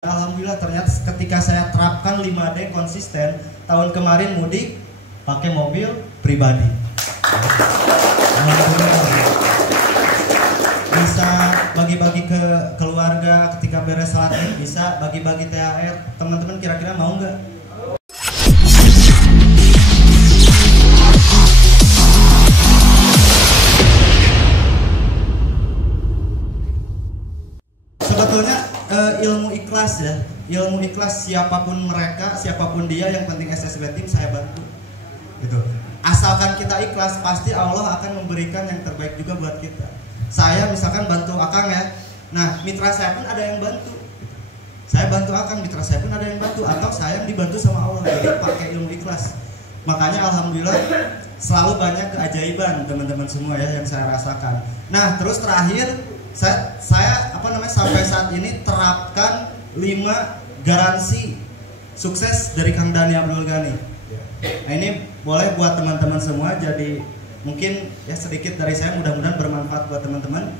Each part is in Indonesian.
Alhamdulillah ternyata ketika saya terapkan 5D konsisten, tahun kemarin mudik pakai mobil pribadi. Bisa bagi-bagi ke keluarga ketika beres salat Id, bisa bagi-bagi THR. Teman-teman kira-kira mau nggak? Sebetulnya ilmu ikhlas ya, ilmu ikhlas siapapun mereka, siapapun dia, yang penting SSB Team saya bantu gitu. Asalkan kita ikhlas, pasti Allah akan memberikan yang terbaik juga buat kita. Saya misalkan bantu Akang ya, nah mitra saya pun ada yang bantu, saya bantu Akang, mitra saya pun ada yang bantu, atau saya yang dibantu sama Allah. Jadi pakai ilmu ikhlas. Makanya alhamdulillah selalu banyak keajaiban teman-teman semua ya yang saya rasakan. Nah terus terakhir saya sampai saat ini terapkan 5 garansi sukses dari Kang Dhani Abdul Ghani. Nah ini boleh buat teman-teman semua, jadi mungkin ya sedikit dari saya, mudah-mudahan bermanfaat buat teman-teman.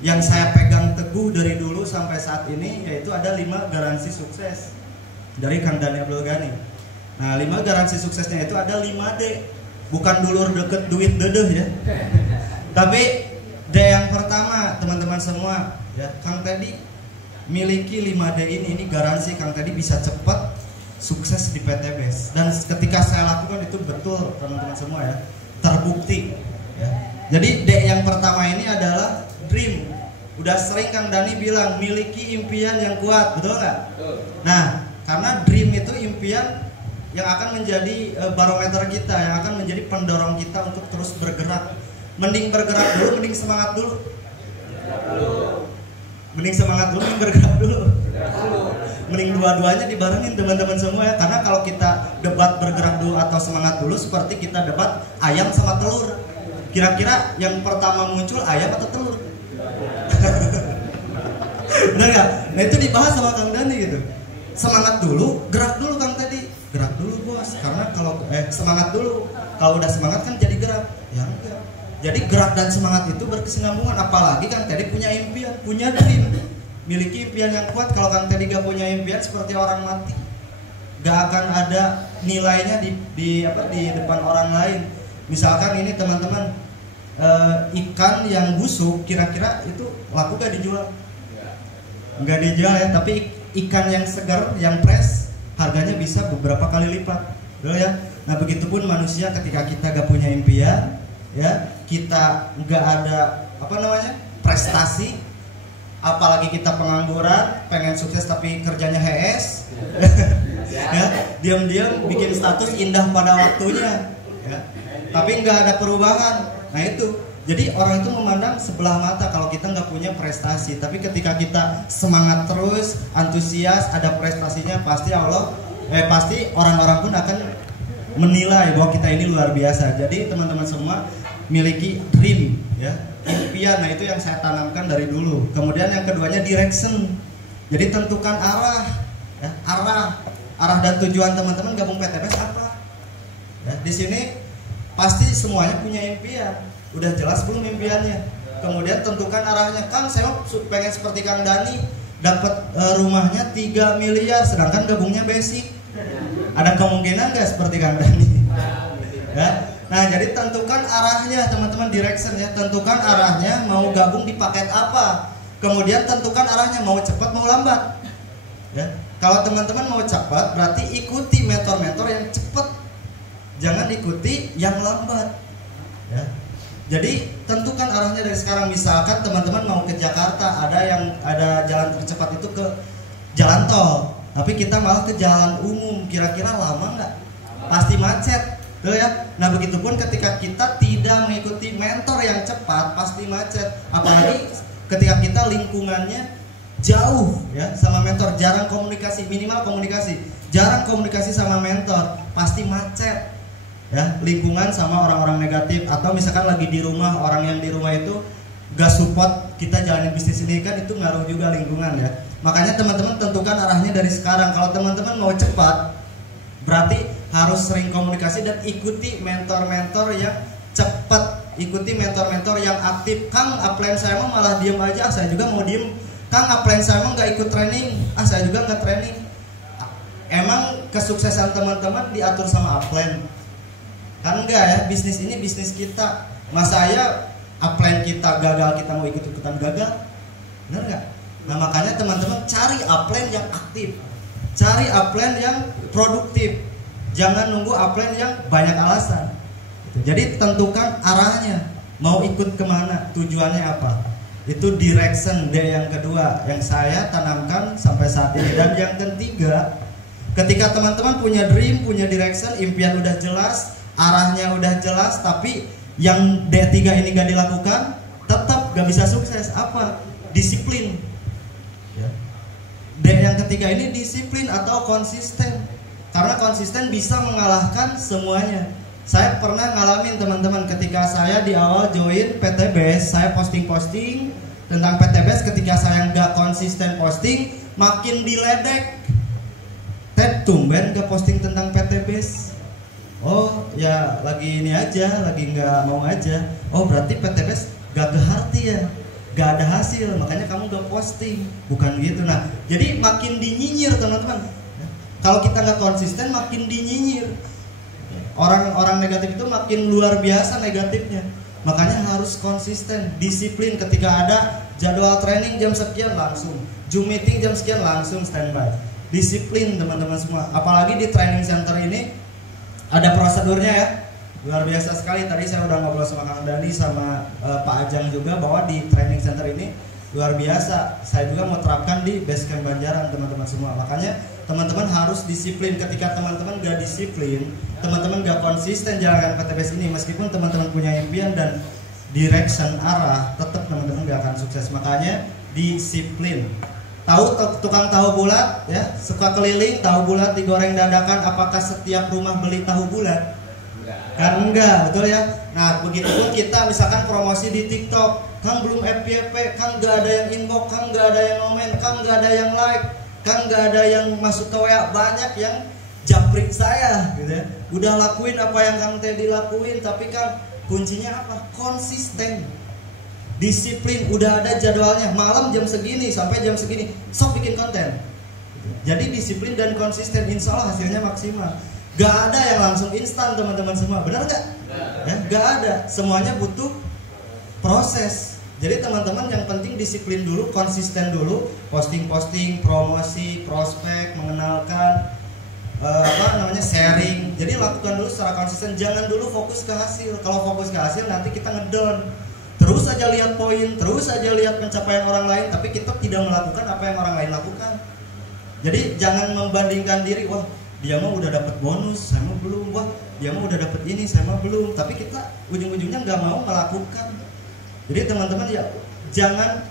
Yang saya pegang teguh dari dulu sampai saat ini yaitu ada 5 garansi sukses dari Kang Dhani Abdul Ghani. Nah 5 garansi suksesnya itu ada 5D, bukan dulur deket duit dedeh ya. Tapi D yang pertama teman-teman semua ya, Kang Teddy miliki 5D ini garansi Kang Teddy bisa cepat sukses di PTBes. Dan ketika saya lakukan itu betul teman-teman semua ya, terbukti ya. Jadi D yang pertama ini adalah dream. Udah sering Kang Dhani bilang miliki impian yang kuat, betul nggak? Nah karena dream itu impian yang akan menjadi barometer kita, yang akan menjadi pendorong kita untuk terus bergerak. Mending bergerak dulu, mending semangat dulu. Mending semangat dulu, mending bergerak dulu. Mending dua-duanya dibarengin teman-teman semua ya. Karena kalau kita debat bergerak dulu atau semangat dulu, seperti kita debat ayam sama telur. Kira-kira yang pertama muncul ayam atau telur? Benar nggak? Nah itu dibahas sama Kang Dhani gitu. Semangat dulu, gerak dulu Kang Teddy. Gerak dulu bos. Karena kalau semangat dulu, kalau udah semangat kan jadi gerak. Ya enggak. Jadi gerak dan semangat itu berkesinambungan. Apalagi Kang Teddy punya impian, punya dream, miliki impian yang kuat. Kalau Kang Teddy gak punya impian, seperti orang mati, gak akan ada nilainya di depan orang lain. Misalkan ini teman-teman, ikan yang busuk kira-kira itu laku gak dijual? Gak dijual ya. Tapi ikan yang segar, yang fresh, harganya bisa beberapa kali lipat, betul ya? Nah begitupun manusia, ketika kita gak punya impian ya, kita nggak ada prestasi, apalagi kita pengangguran, pengen sukses tapi kerjanya HS, ya, diam-diam bikin status indah pada waktunya, ya, tapi nggak ada perubahan. Nah itu, jadi orang itu memandang sebelah mata kalau kita nggak punya prestasi. Tapi ketika kita semangat terus, antusias, ada prestasinya, pasti pasti orang-orang pun akan menilai bahwa kita ini luar biasa. Jadi teman-teman semua miliki dream ya, impian. Nah itu yang saya tanamkan dari dulu. Kemudian yang keduanya direction. Jadi tentukan arah ya, arah dan tujuan teman-teman gabung PTBes apa ya. Di sini pasti semuanya punya impian. Udah jelas belum impiannya? Kemudian tentukan arahnya. Kang saya pengen seperti Kang Dhani, dapat rumahnya 3 miliar sedangkan gabungnya basic. Ada kemungkinan nggak seperti Kang Dhani? Ya. Nah jadi tentukan arahnya teman-teman, direction ya. Tentukan arahnya, mau gabung di paket apa. Kemudian tentukan arahnya, mau cepat mau lambat ya. Kalau teman-teman mau cepat, berarti ikuti mentor-mentor yang cepat, jangan ikuti yang lambat ya. Jadi tentukan arahnya dari sekarang. Misalkan teman-teman mau ke Jakarta, ada jalan tercepat itu ke jalan tol, tapi kita malah ke jalan umum, kira-kira lama nggak? Pasti macet, betul ya? Nah begitupun ketika kita tidak mengikuti mentor yang cepat, pasti macet. Apalagi ketika kita lingkungannya jauh ya sama mentor, jarang komunikasi, minimal komunikasi, jarang komunikasi sama mentor, pasti macet ya. Lingkungan sama orang-orang negatif, atau misalkan lagi di rumah, orang yang di rumah itu gak support kita jalanin bisnis ini, kan itu ngaruh juga lingkungan ya. Makanya teman-teman tentukan arahnya dari sekarang. Kalau teman-teman mau cepat, berarti harus sering komunikasi dan ikuti mentor-mentor yang cepat, ikuti mentor-mentor yang aktif. Kang, upline saya malah diem aja, saya juga mau diem. Kang upline saya emang nggak ikut training, saya juga nggak training. Emang kesuksesan teman-teman diatur sama upline? Kan enggak ya, bisnis ini bisnis kita. Masa saya upline kita gagal, kita mau ikut-ikutan gagal? Benar nggak? Nah makanya teman-teman cari upline yang aktif, cari upline yang produktif. Jangan nunggu upline yang banyak alasan. Jadi tentukan arahnya, mau ikut kemana, tujuannya apa. Itu direction D yang kedua yang saya tanamkan sampai saat ini. Dan yang ketiga, ketika teman-teman punya dream, punya direction, impian udah jelas, arahnya udah jelas, tapi yang D3 ini gak dilakukan, tetap gak bisa sukses. Apa? Disiplin. D yang ketiga ini disiplin atau konsisten. Karena konsisten bisa mengalahkan semuanya. Saya pernah ngalamin teman-teman ketika saya di awal join PTBS, saya posting-posting tentang PTBS. Ketika saya nggak konsisten posting, makin diledek. Tumben gak posting tentang PTBS. Oh ya lagi ini aja, lagi nggak mau aja. Oh berarti PTBS gak berarti ya, gak ada hasil, makanya kamu gak posting. Bukan gitu. Nah jadi makin dinyinyir teman-teman. Kalau kita nggak konsisten makin dinyinyir. Orang-orang negatif itu makin luar biasa negatifnya. Makanya harus konsisten, disiplin. Ketika ada jadwal training jam sekian langsung, Zoom meeting jam sekian langsung standby. Disiplin teman-teman semua. Apalagi di training center ini ada prosedurnya ya. Luar biasa sekali. Tadi saya udah ngobrol sama Kang Dani sama Pak Ajang juga bahwa di training center ini luar biasa. Saya juga mau terapkan di Basecamp Banjaran teman-teman semua. Makanya teman-teman harus disiplin. Ketika teman-teman gak disiplin, teman-teman gak konsisten jalankan PTBS ini, meskipun teman-teman punya impian dan direction arah, tetap teman-teman gak akan sukses. Makanya disiplin. Tahu tukang tahu bulat ya, suka keliling, tahu bulat digoreng dadakan. Apakah setiap rumah beli tahu bulat? Kan enggak, betul ya. Nah begitu pun kita misalkan promosi di TikTok, Kang belum FYP, Kang gak ada yang inbox, Kang gak ada yang komen, Kang gak ada yang like, Kang gak ada yang masuk ke WA. Banyak yang japrik saya gitu ya. Udah lakuin apa yang Kang Teddy lakuin, tapi Kang kuncinya apa? Konsisten, disiplin. Udah ada jadwalnya, malam jam segini sampai jam segini sok bikin konten. Jadi disiplin dan konsisten, insya Allah hasilnya maksimal. Gak ada yang langsung instan teman-teman semua, benar gak? Ya, gak ada, semuanya butuh proses. Jadi teman-teman yang penting disiplin dulu, konsisten dulu, posting-posting, promosi, prospek, mengenalkan, sharing. Jadi lakukan dulu secara konsisten, jangan dulu fokus ke hasil. Kalau fokus ke hasil nanti kita ngedown. Terus aja lihat poin, terus aja lihat pencapaian orang lain, tapi kita tidak melakukan apa yang orang lain lakukan. Jadi jangan membandingkan diri, wah dia mah udah dapat bonus, saya mah belum. Wah dia mah udah dapat ini, saya mah belum. Tapi kita ujung-ujungnya nggak mau melakukan. Jadi teman-teman ya jangan,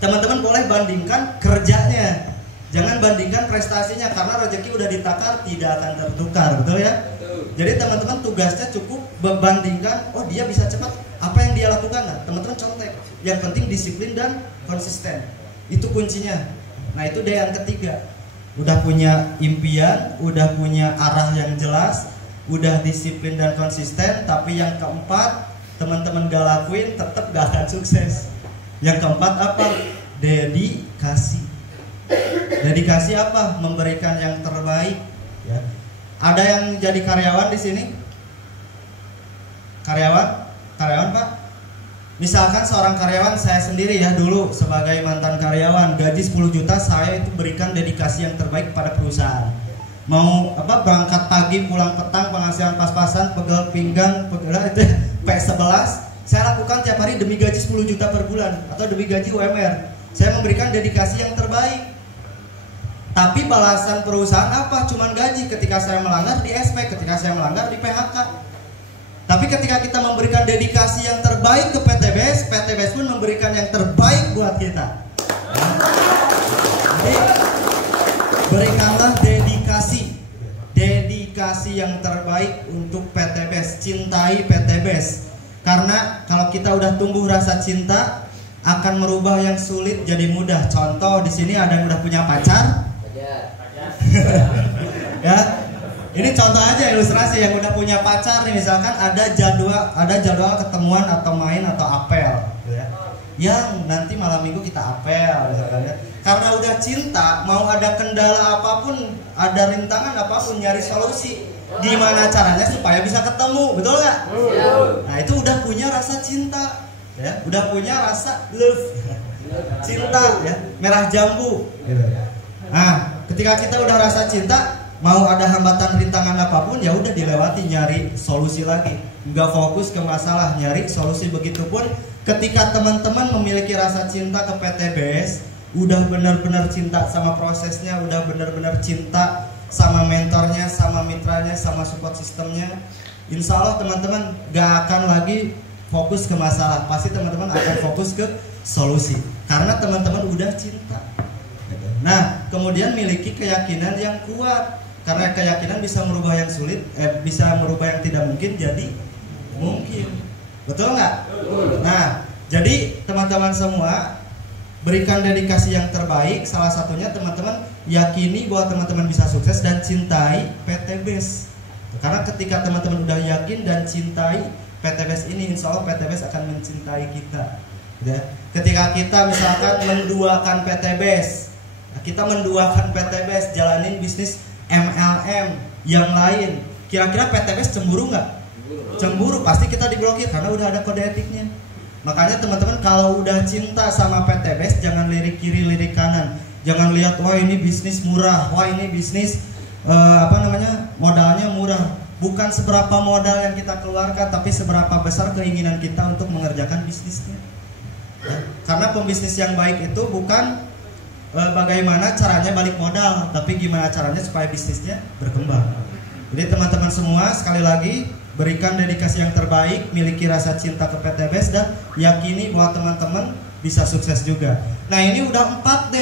teman-teman boleh bandingkan kerjanya, jangan bandingkan prestasinya, karena rezeki udah ditakar tidak akan tertukar, betul ya? Jadi teman-teman tugasnya cukup membandingkan, oh dia bisa cepat, apa yang dia lakukan? Nah teman-teman contek. Yang penting disiplin dan konsisten, itu kuncinya. Nah itu dia yang ketiga. Udah punya impian, udah punya arah yang jelas, udah disiplin dan konsisten. Tapi yang keempat, teman-teman gak lakuin, tetap gak akan sukses. Yang keempat apa? Dedikasi. Dedikasi apa? Memberikan yang terbaik. Ya. Ada yang jadi karyawan di sini? Karyawan Pak? Misalkan seorang karyawan, saya sendiri ya dulu sebagai mantan karyawan, gaji 10 juta, saya itu berikan dedikasi yang terbaik pada perusahaan. Mau berangkat pagi, pulang petang, penghasilan pas-pasan, pegel pinggang, itu P11, saya lakukan tiap hari demi gaji 10 juta per bulan atau demi gaji UMR. Saya memberikan dedikasi yang terbaik. Tapi balasan perusahaan apa? Cuman gaji. Ketika saya melanggar di SP, ketika saya melanggar di PHK. Tapi ketika kita memberikan dedikasi yang terbaik ke PTBS, PTBS pun memberikan yang terbaik buat kita. Jadi berikanlah dedikasi yang terbaik untuk PTBS. Cintai PTBS. Karena kalau kita udah tumbuh rasa cinta, akan merubah yang sulit jadi mudah. Contoh di sini ada yang udah punya pacar. Ya. Ini contoh aja ilustrasi yang udah punya pacar nih, misalkan ada jadwal ketemuan atau main atau apel gitu ya. yang nanti malam minggu kita apel misalkan ya. Karena udah cinta, mau ada kendala apapun, ada rintangan apapun, nyari solusi. Gimana caranya supaya bisa ketemu, betul nggak? Nah itu udah punya rasa cinta, ya, udah punya rasa love, cinta, ya, merah jambu. Nah ketika kita udah rasa cinta, mau ada hambatan rintangan apapun, ya udah dilewati, nyari solusi lagi, nggak fokus ke masalah, nyari solusi. Begitupun ketika teman-teman memiliki rasa cinta ke PTBS, udah benar-benar cinta sama prosesnya, udah benar-benar cinta sama mentornya, sama mitranya, sama support sistemnya, insya Allah teman-teman gak akan lagi fokus ke masalah, pasti teman-teman akan fokus ke solusi, karena teman-teman udah cinta. Nah kemudian miliki keyakinan yang kuat, karena keyakinan bisa merubah yang sulit, bisa merubah yang tidak mungkin jadi mungkin, betul nggak? Nah jadi teman-teman semua, berikan dedikasi yang terbaik. Salah satunya teman-teman yakini bahwa teman-teman bisa sukses dan cintai PTBS. Karena ketika teman-teman udah yakin dan cintai PTBS ini, insya Allah PTBS akan mencintai kita. Ya. Ketika kita misalkan menduakan PTBS, kita menduakan PTBS, jalanin bisnis MLM yang lain, kira-kira PTBS cemburu nggak? Cemburu, pasti kita diblokir karena udah ada kode etiknya. Makanya teman-teman kalau udah cinta sama PTBS, jangan lirik kiri lirik kanan, jangan lihat wah ini bisnis murah, wah ini bisnis modalnya murah. Bukan seberapa modal yang kita keluarkan, tapi seberapa besar keinginan kita untuk mengerjakan bisnisnya. Ya, karena pembisnis yang baik itu bukan bagaimana caranya balik modal, tapi gimana caranya supaya bisnisnya berkembang. Jadi teman-teman semua, sekali lagi berikan dedikasi yang terbaik, miliki rasa cinta ke PTBS, dan yakini bahwa teman-teman bisa sukses juga. Nah ini udah 4D,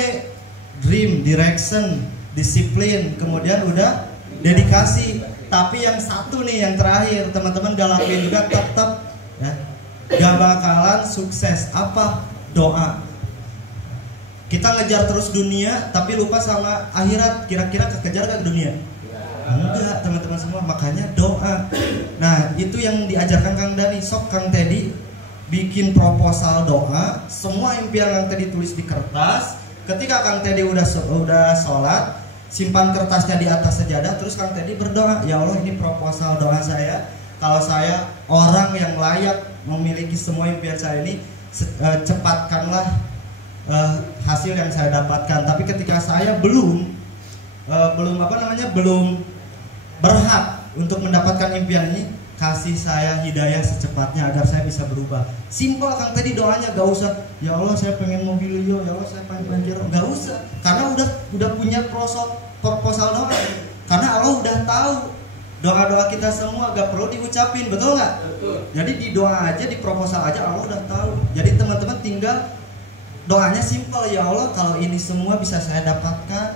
dream, direction, disiplin, kemudian udah dedikasi. Tapi yang satu nih, yang terakhir, teman-teman galakin juga tetap ya, gak bakalan sukses. Apa? Doa. Kita ngejar terus dunia tapi lupa sama akhirat. Kira-kira kekejar gak dunia? Enggak teman-teman semua, makanya doa. Nah itu yang diajarkan Kang Dani. Sok Kang Teddy bikin proposal doa, semua impian Kang Teddy tulis di kertas. Ketika Kang Teddy udah sholat, simpan kertasnya di atas sajadah, terus Kang Teddy berdoa, ya Allah ini proposal doa saya. Kalau saya orang yang layak memiliki semua impian saya ini, cepatkanlah hasil yang saya dapatkan. Tapi ketika saya belum berhak untuk mendapatkan impian ini, kasih saya hidayah secepatnya agar saya bisa berubah. Simpel Kang tadi doanya, gak usah ya Allah saya pengen mobil yo, ya Allah saya pengen banjir, gak usah, karena udah punya proposal doa. Karena Allah udah tahu doa-doa kita semua, gak perlu diucapin, betul nggak? Jadi di doa aja, di proposal aja Allah udah tahu. Jadi teman-teman tinggal doanya simpel, ya Allah kalau ini semua bisa saya dapatkan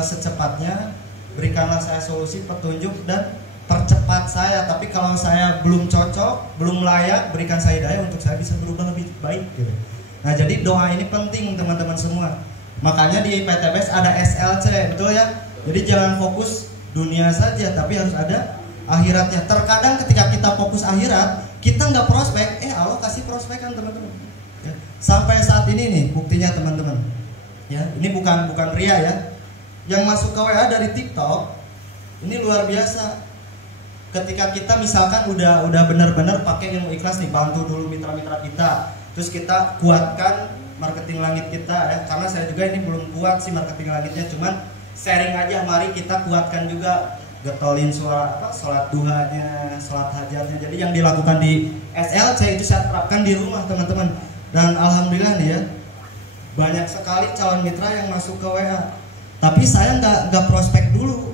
secepatnya, berikanlah saya solusi, petunjuk, dan percepat saya. Tapi kalau saya belum cocok, belum layak, berikan saya hidayah untuk saya bisa berubah lebih baik gitu. Nah jadi doa ini penting teman-teman semua. Makanya di PTBS ada SLC, betul ya. Jadi jangan fokus dunia saja, tapi harus ada akhiratnya. Terkadang ketika kita fokus akhirat, kita nggak prospek, Allah kasih prospek kan teman-teman ya. Sampai saat ini nih buktinya teman-teman ya, ini bukan ria ya. Yang masuk ke WA dari TikTok ini luar biasa. Ketika kita misalkan udah benar-benar pakai ilmu ikhlas nih, bantu dulu mitra-mitra kita, terus kita kuatkan marketing langit kita ya. Karena saya juga ini belum kuat sih marketing langitnya, cuman sharing aja, mari kita kuatkan juga, getolin sholat duhanya, sholat hajatnya. Jadi yang dilakukan di SLC itu saya terapkan di rumah teman-teman. Dan alhamdulillah nih ya, banyak sekali calon mitra yang masuk ke WA. Tapi saya nggak prospek dulu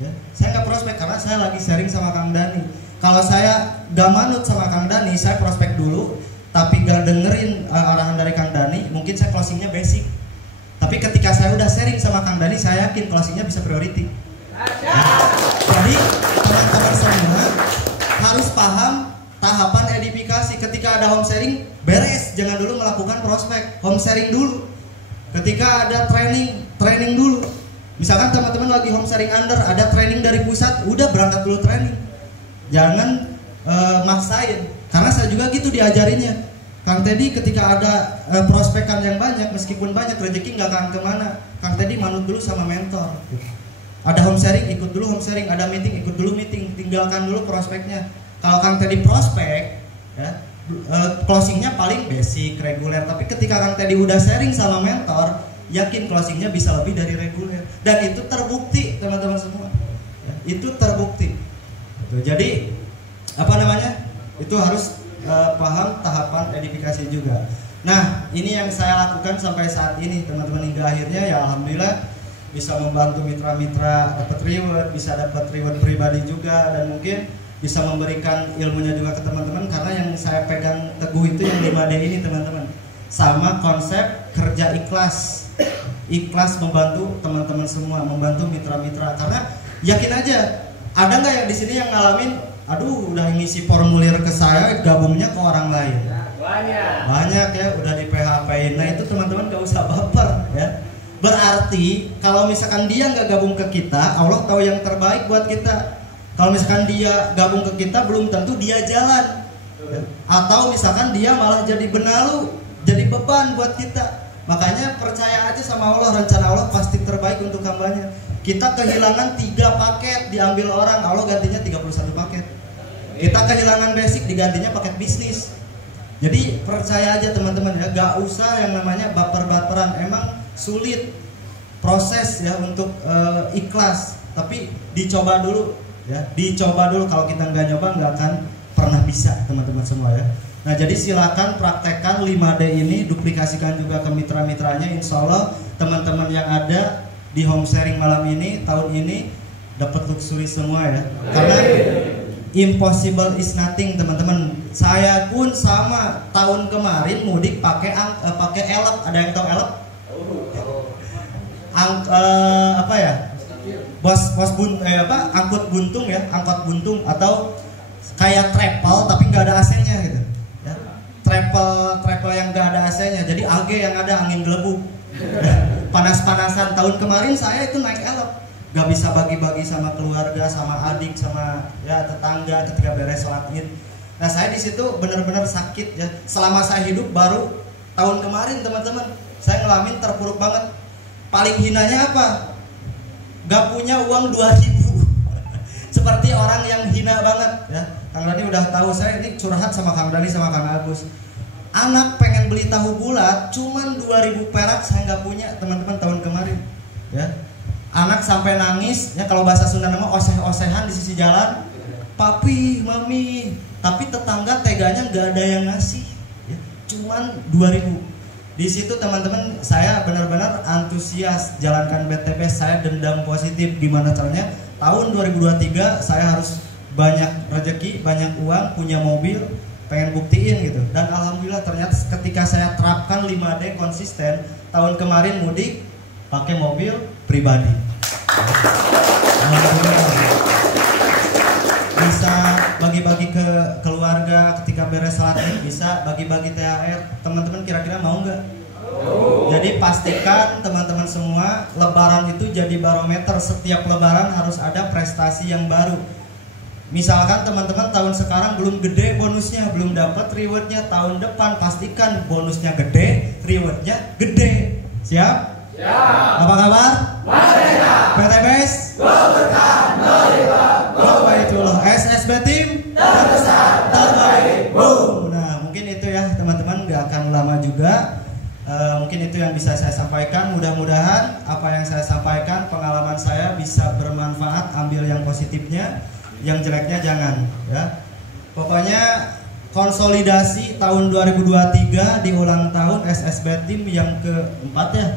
ya. Saya nggak prospek karena saya lagi sharing sama Kang Dani. Kalau saya nggak manut sama Kang Dani, saya prospek dulu, tapi nggak dengerin arahan dari Kang Dani, mungkin saya closingnya basic. Tapi ketika saya udah sharing sama Kang Dani, saya yakin closingnya bisa priority. Jadi teman-teman semua harus paham tahapan edifikasi. Ketika ada home sharing, beres, jangan dulu melakukan prospek, home sharing dulu. Ketika ada training dulu. Misalkan teman-teman lagi home sharing under, ada training dari pusat, udah berangkat dulu training. Jangan maksain, karena saya juga gitu diajarinnya. Kang Teddy ketika ada prospekan yang banyak, meskipun banyak rezeki nggak akan kemana, Kang Teddy manut dulu sama mentor. Ada home sharing, ikut dulu home sharing. Ada meeting, ikut dulu meeting. Tinggalkan dulu prospeknya. Kalau Kang Teddy prospek, ya, closingnya paling basic, reguler. Tapi ketika Kang Teddy udah sharing sama mentor, yakin closingnya bisa lebih dari reguler. Dan itu terbukti teman-teman semua. Ya, itu terbukti. Jadi apa namanya? Itu harus paham tahapan edifikasi juga. Nah, ini yang saya lakukan sampai saat ini teman-teman, hingga akhirnya ya alhamdulillah bisa membantu mitra-mitra dapat reward, bisa dapat reward pribadi juga, dan mungkin bisa memberikan ilmunya juga ke teman-teman, karena yang saya pegang teguh itu yang 5D ini teman-teman, sama konsep kerja ikhlas. Ikhlas membantu teman-teman semua, membantu mitra-mitra, karena yakin aja ada nggak yang di sini yang ngalamin, aduh udah ngisi formulir ke saya, gabungnya ke orang lain. Banyak ya, udah di PHP-in. Nah itu teman-teman gak usah baper ya. Berarti kalau misalkan dia nggak gabung ke kita, Allah tahu yang terbaik buat kita. Kalau misalkan dia gabung ke kita, belum tentu dia jalan ya. Atau misalkan dia malah jadi benalu, jadi beban buat kita. Makanya percaya aja sama Allah, rencana Allah pasti terbaik untuk hambanya. Kita kehilangan 3 paket diambil orang, Allah gantinya 31 paket. Kita kehilangan basic, digantinya paket bisnis. Jadi percaya aja teman-teman ya, gak usah yang namanya baper-baperan. Emang sulit proses ya untuk ikhlas, tapi dicoba dulu ya, dicoba dulu. Kalau kita nggak nyoba nggak akan pernah bisa teman-teman semua ya. Nah jadi silakan praktekkan 5D ini, duplikasikan juga ke mitra-mitranya. Insya Allah teman-teman yang ada di home sharing malam ini, tahun ini dapat luxury semua ya. Karena impossible is nothing teman-teman. Saya pun sama, tahun kemarin mudik pakai elep. Ada yang tahu elep? Apa ya? Angkut buntung ya, angkot buntung, atau kayak travel tapi nggak ada AC-nya gitu. Ya. Travel yang nggak ada AC-nya. Jadi AG yang ada angin gelembung. Panas-panasan. Tahun kemarin saya itu naik elep, gak bisa bagi-bagi sama keluarga, sama adik, sama ya tetangga ketika beres sholat Id. Nah saya di situ benar-benar sakit ya. Selama saya hidup baru tahun kemarin teman-teman, saya ngalamin terpuruk banget. Paling hinanya apa? Gak punya uang 2.000. Seperti orang yang hina banget ya. Kang Dani udah tahu, saya ini curhat sama Kang Dani sama Kang Agus. Anak pengen beli tahu bulat, cuman 2.000 perak saya nggak punya teman-teman tahun kemarin ya. Anak sampai nangis ya, kalau bahasa Sunda nama oseh-osehan di sisi jalan, papi, mami, tapi tetangga teganya nggak ada yang ngasih ya, cuman 2.000. Di situ teman-teman saya benar-benar antusias jalankan BTP, saya dendam positif. Gimana caranya tahun 2023 saya harus banyak rezeki, banyak uang, punya mobil, pengen buktiin gitu. Dan alhamdulillah ternyata ketika saya terapkan 5D konsisten, tahun kemarin mudik pakai mobil pribadi. Alhamdulillah. Bisa bagi-bagi ke keluarga ketika beres salat Id, bisa bagi-bagi THR. Teman-teman kira-kira mau nggak? Jadi pastikan teman-teman semua, lebaran itu jadi barometer. Setiap lebaran harus ada prestasi yang baru. Misalkan teman-teman tahun sekarang belum gede bonusnya, belum dapat rewardnya, tahun depan pastikan bonusnya gede, rewardnya gede. Siap? Siap. Apa kabar? Merdeka. PTBS? Berkah, melimpah, berbaitullah. SSB Tim? Terbesar, terbaik. Boom. Nah mungkin itu ya teman-teman, gak akan lama juga. Mungkin itu yang bisa saya sampaikan. Mudah-mudahan apa yang saya sampaikan, pengalaman saya bisa bermanfaat. Ambil yang positifnya, yang jeleknya jangan ya. Pokoknya konsolidasi tahun 2023 di ulang tahun SSB Tim yang keempat ya.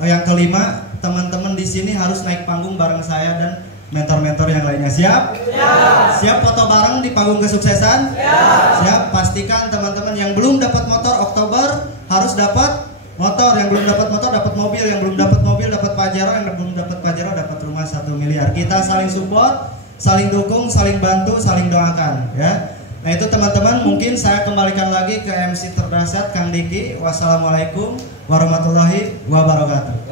Yang kelima, teman-teman di sini harus naik panggung bareng saya dan mentor-mentor yang lainnya. Siap? Siap. Siap foto bareng di panggung kesuksesan? Siap. Siap. Pastikan teman-teman yang belum dapat motor Oktober harus dapat motor, yang belum dapat motor dapat mobil, yang belum dapat mobil dapat Pajero, yang belum dapat Pajero dapat rumah 1 miliar. Kita saling support, saling dukung, saling bantu, saling doakan ya. Nah itu teman-teman, mungkin saya kembalikan lagi ke MC terdahsyat Kang Diki. Wassalamualaikum warahmatullahi wabarakatuh.